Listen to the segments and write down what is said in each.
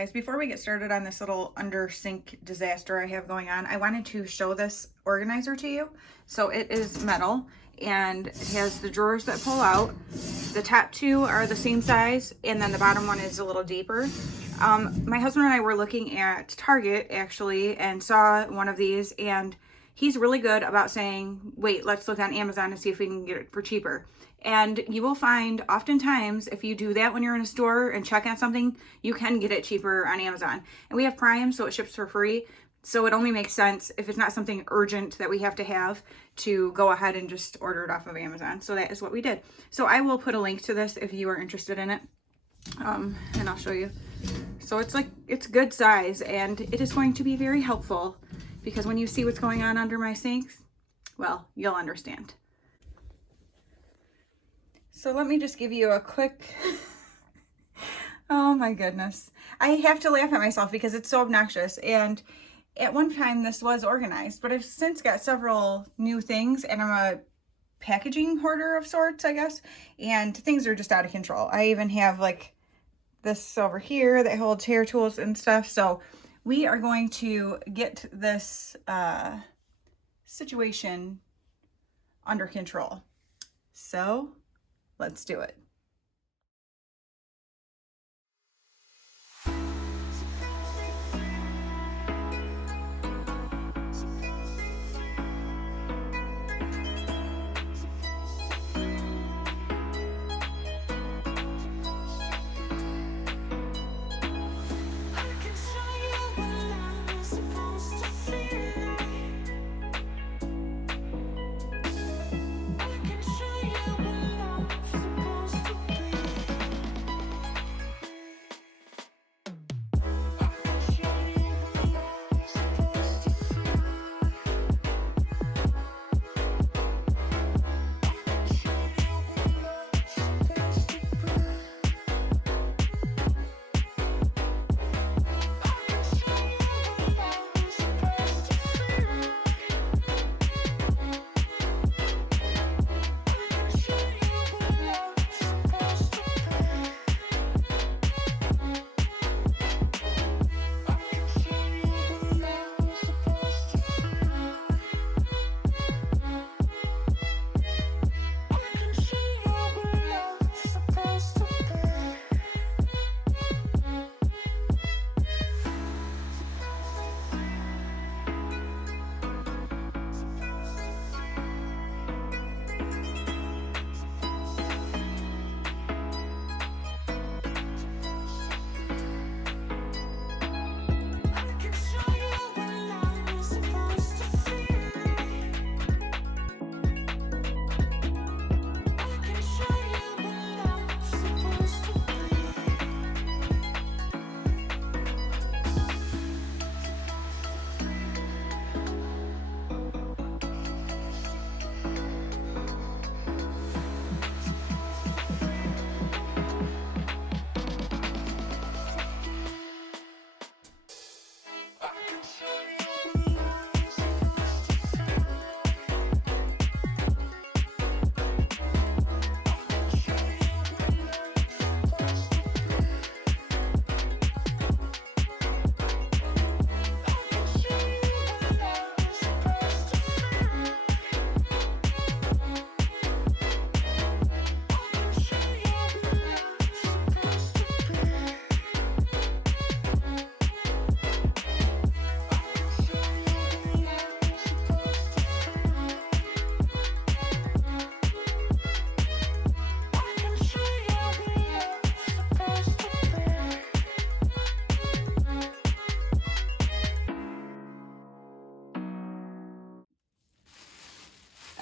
guys, before we get started on this little under sink disaster I have going on, I wanted to show this organizer to you. So it is metal and it has the drawers that pull out. The top two are the same size and then the bottom one is a little deeper. My husband and I were looking at Target actually and saw one of these, and he's really good about saying, wait, let's look on Amazon and see if we can get it for cheaper. And you will find oftentimes if you do that when you're in a store and check on something, you can get it cheaper on Amazon. And we have Prime, so it ships for free. So it only makes sense if it's not something urgent that we have to go ahead and just order it off of Amazon. So that is what we did. So I will put a link to this if you are interested in it. And I'll show you. So it's good size and it is going to be very helpful because when you see what's going on under my sinks, well, you'll understand. So let me just give you a quick, oh my goodness. I have to laugh at myself because it's so obnoxious. And at one time this was organized, but I've since got several new things and I'm a packaging hoarder of sorts, I guess. And things are just out of control. I even have like this over here that holds hair tools and stuff. So we are going to get this situation under control. So let's do it.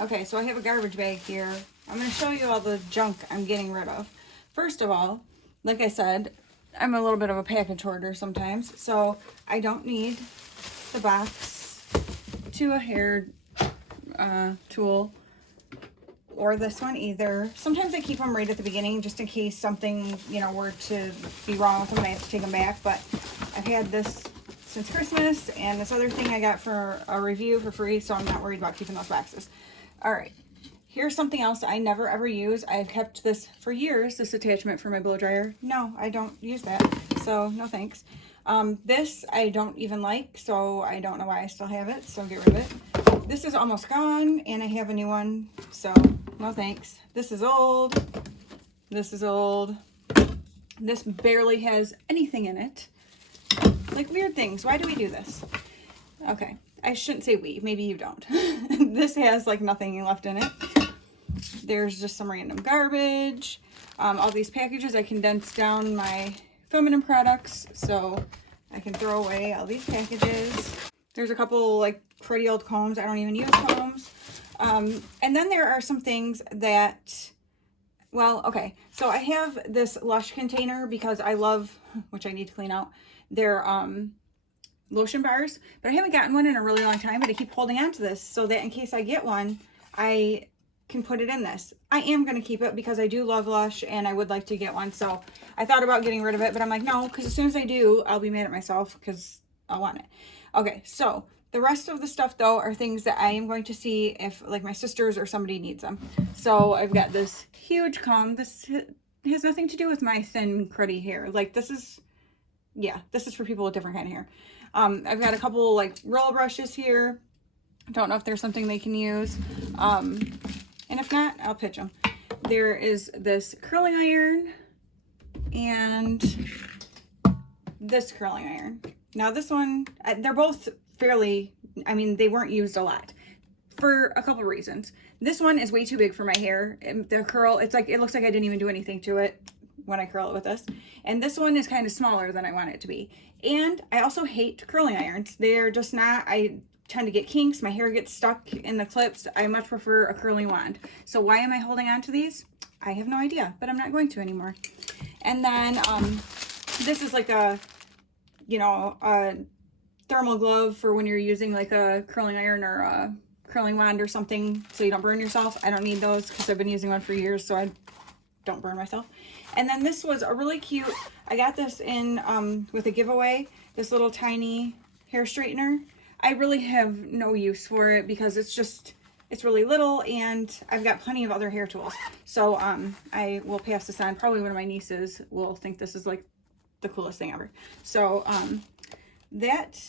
Okay, so I have a garbage bag here. I'm going to show you all the junk I'm getting rid of. First of all, like I said, I'm a little bit of a package hoarder sometimes, so I don't need the box to a hair tool or this one either. Sometimes I keep them right at the beginning just in case something, you know, were to be wrong with them and I have to take them back, but I've had this since Christmas and this other thing I got for a review for free, so I'm not worried about keeping those boxes. All right, here's something else I never ever use. I've kept this for years, this attachment for my blow dryer. No, I don't use that. so no thanks. This I don't even like, so I don't know why I still have it, so get rid of it. This is almost gone, and I have a new one, so no thanks. This is old. This is old. This barely has anything in it. Like weird things. Why do we do this? Okay. I shouldn't say we. Maybe you don't. This has like nothing left in it. There's just some random garbage. All these packages, I condensed down my feminine products so I can throw away all these packages. There's a couple like cruddy old combs. I don't even use combs. And then there are some things that, well, okay. So I have this Lush container because I love, which I need to clean out, their lotion bars, but I haven't gotten one in a really long time, but I keep holding on to this so that in case I get one, I can put it in this. I am going to keep it because I do love Lush and I would like to get one. So I thought about getting rid of it, but I'm like, no, because as soon as I do, I'll be mad at myself because I want it. Okay, so the rest of the stuff though are things that I am going to see if like my sisters or somebody needs them. So I've got this huge comb. This has nothing to do with my thin cruddy hair. Like this is, yeah, this is for people with different kind of hair. I've got a couple like roll brushes here. Don't know if there's something they can use. And if not, I'll pitch them. There is this curling iron and this curling iron. Now this one, they're both fairly, I mean, they weren't used a lot for a couple reasons. This one is way too big for my hair. And the curl, it's like, it looks like I didn't even do anything to it when I curl it with this. And this one is kind of smaller than I want it to be. And I also hate curling irons. They're just not, I tend to get kinks. My hair gets stuck in the clips. I much prefer a curling wand. So why am I holding on to these? I have no idea, but I'm not going to anymore. And then this is like a, you know, a thermal glove for when you're using like a curling iron or a curling wand or something so you don't burn yourself. I don't need those because I've been using one for years, so I don't burn myself. And then this was a really cute, I got this in with a giveaway, this little tiny hair straightener. I really have no use for it because it's just, it's really little and I've got plenty of other hair tools. So I will pass this on. Probably one of my nieces will think this is like the coolest thing ever. So that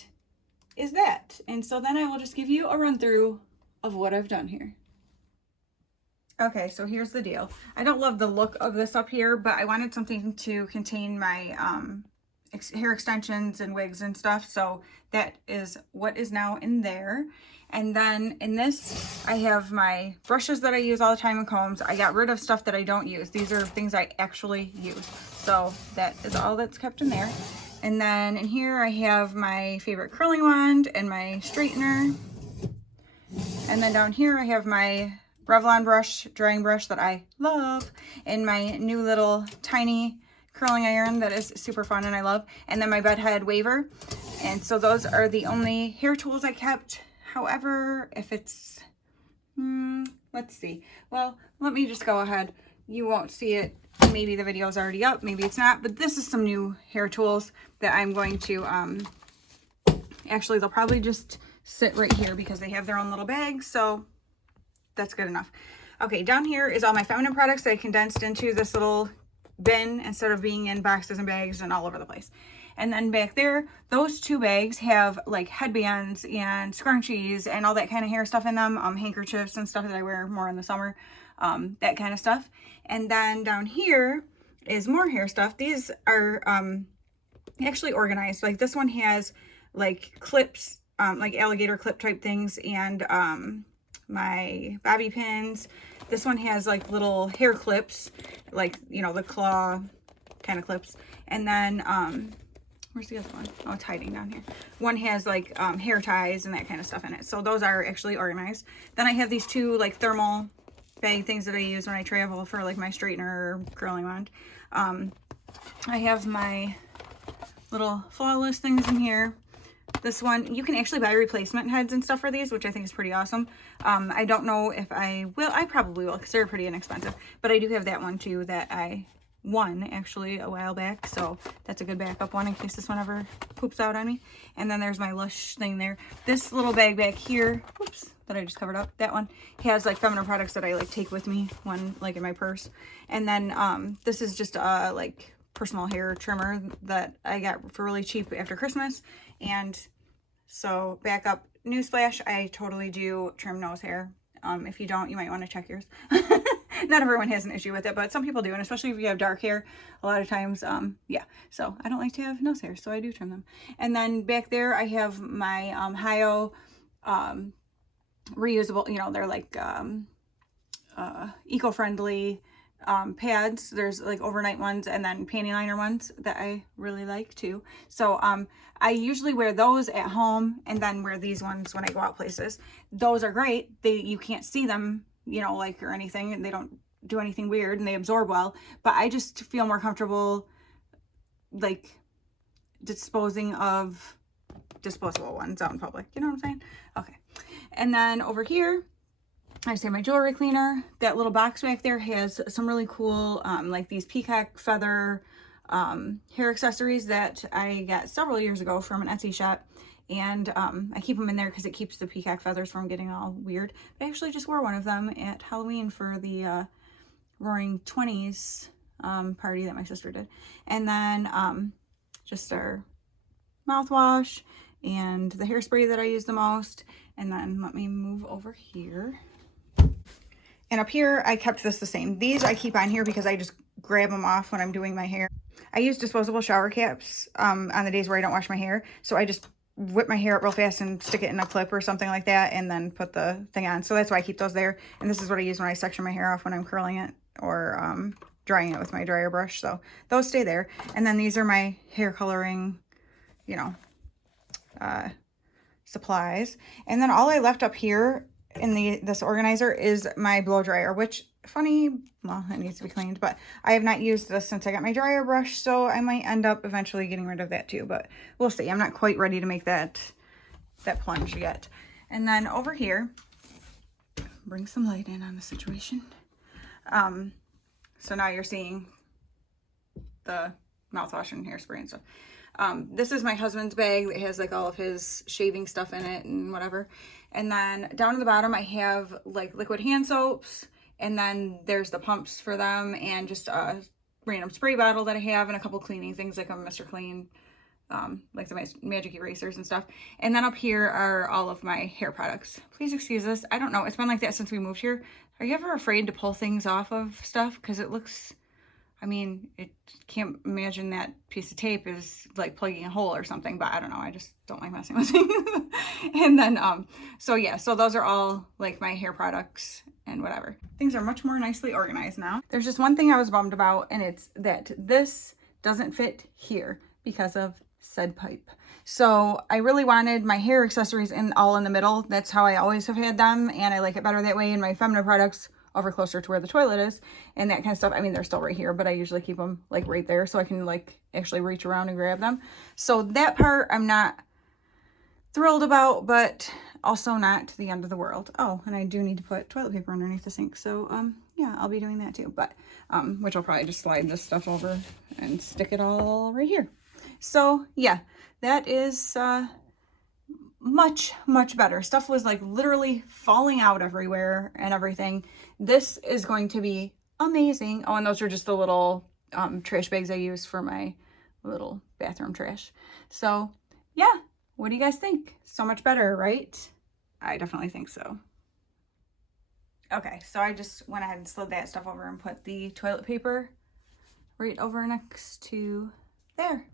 is that. And so then I will just give you a run through of what I've done here. Okay, so here's the deal. I don't love the look of this up here, but I wanted something to contain my hair extensions and wigs and stuff. So that is what is now in there. And then in this, I have my brushes that I use all the time and combs. I got rid of stuff that I don't use. These are things I actually use. So that is all that's kept in there. And then in here, I have my favorite curling wand and my straightener. And then down here, I have my Revlon brush, drying brush that I love, and my new little tiny curling iron that is super fun and I love, and then my bedhead waver. And so those are the only hair tools I kept. However, if it's, let's see. Well, let me just go ahead. You won't see it. Maybe the video is already up, maybe it's not, but this is some new hair tools that I'm going to, actually they'll probably just sit right here because they have their own little bag, so that's good enough. Okay, down here is all my feminine products that I condensed into this little bin instead of being in boxes and bags and all over the place. And then back there, those two bags have like headbands and scrunchies and all that kind of hair stuff in them, handkerchiefs and stuff that I wear more in the summer, that kind of stuff. And then down here is more hair stuff. These are actually organized. Like this one has like clips, like alligator clip type things, and my bobby pins. This one has like little hair clips, like, you know, the claw kind of clips. And then where's the other one? Oh, it's hiding down here. One has like hair ties and that kind of stuff in it. So those are actually organized. Then I have these two like thermal bag things that I use when I travel for like my straightener or curling wand. I have my little flawless things in here. This one, you can actually buy replacement heads and stuff for these, which I think is pretty awesome. I don't know if I will. I probably will because they're pretty inexpensive. But I do have that one too that I won actually a while back. So that's a good backup one in case this one ever poops out on me. And then there's my Lush thing there. This little bag back here, oops, that I just covered up. That one has like feminine products that I like take with me, one like in my purse. And then this is just like personal hair trimmer that I got for really cheap after Christmas. And so back up, newsflash, I totally do trim nose hair. If you don't, you might want to check yours. Not everyone has an issue with it, but some people do, and especially if you have dark hair, a lot of times, yeah. So I don't like to have nose hair, so I do trim them. And then back there, I have my Hyo reusable, you know, they're like eco-friendly pads. There's like overnight ones and then panty liner ones that I really like too. So I usually wear those at home and then wear these ones when I go out places. Those are great. You can't see them, you know, like, or anything, and they don't do anything weird and they absorb well, but I just feel more comfortable like disposing of disposable ones out in public. You know what I'm saying? Okay. And then over here, I just have my jewelry cleaner. That little box back there has some really cool, like these peacock feather hair accessories that I got several years ago from an Etsy shop. And I keep them in there because it keeps the peacock feathers from getting all weird. I actually just wore one of them at Halloween for the Roaring 20s party that my sister did. And then just our mouthwash and the hairspray that I use the most. And then let me move over here. And up here, I kept this the same. These I keep on here because I just grab them off when I'm doing my hair. I use disposable shower caps on the days where I don't wash my hair. So I just whip my hair up real fast and stick it in a clip or something like that and then put the thing on. So that's why I keep those there. And this is what I use when I section my hair off when I'm curling it or drying it with my dryer brush. So those stay there. And then these are my hair coloring, you know, supplies. And then all I left up here in this organizer is my blow dryer, which funny, well, it needs to be cleaned, but I have not used this since I got my dryer brush, so I might end up eventually getting rid of that too, but we'll see. I'm not quite ready to make that plunge yet. And then over here, bring some light in on the situation. So now you're seeing the mouthwash and hairspray and stuff. This is my husband's bag that has like all of his shaving stuff in it and whatever. And then down at the bottom, I have like liquid hand soaps, and then there's the pumps for them and just a random spray bottle that I have and a couple cleaning things like a Mr. Clean, like the magic erasers and stuff. And then up here are all of my hair products. Please excuse this. I don't know. It's been like that since we moved here. Are you ever afraid to pull things off of stuff? Because it looks, I mean, it can't imagine that piece of tape is like plugging a hole or something, but I don't know. I just don't like messing with things. And then, so yeah, so those are all like my hair products and whatever. Things are much more nicely organized now. There's just one thing I was bummed about, and it's that this doesn't fit here because of said pipe. So I really wanted my hair accessories all in the middle. That's how I always have had them, and I like it better that way. And my feminine products over closer to where the toilet is and that kind of stuff. I mean, they're still right here, but I usually keep them like right there so I can like actually reach around and grab them. So that part I'm not thrilled about, but also not the end of the world. Oh, and I do need to put toilet paper underneath the sink. So yeah, I'll be doing that too, but which I'll probably just slide this stuff over and stick it all right here. So yeah, that is much better. Stuff was like literally falling out everywhere and everything. This is going to be amazing. Oh, and those are just the little trash bags I use for my little bathroom trash. So yeah, what do you guys think? So much better, right? I definitely think so. Okay, so I just went ahead and slid that stuff over and put the toilet paper right over next to there.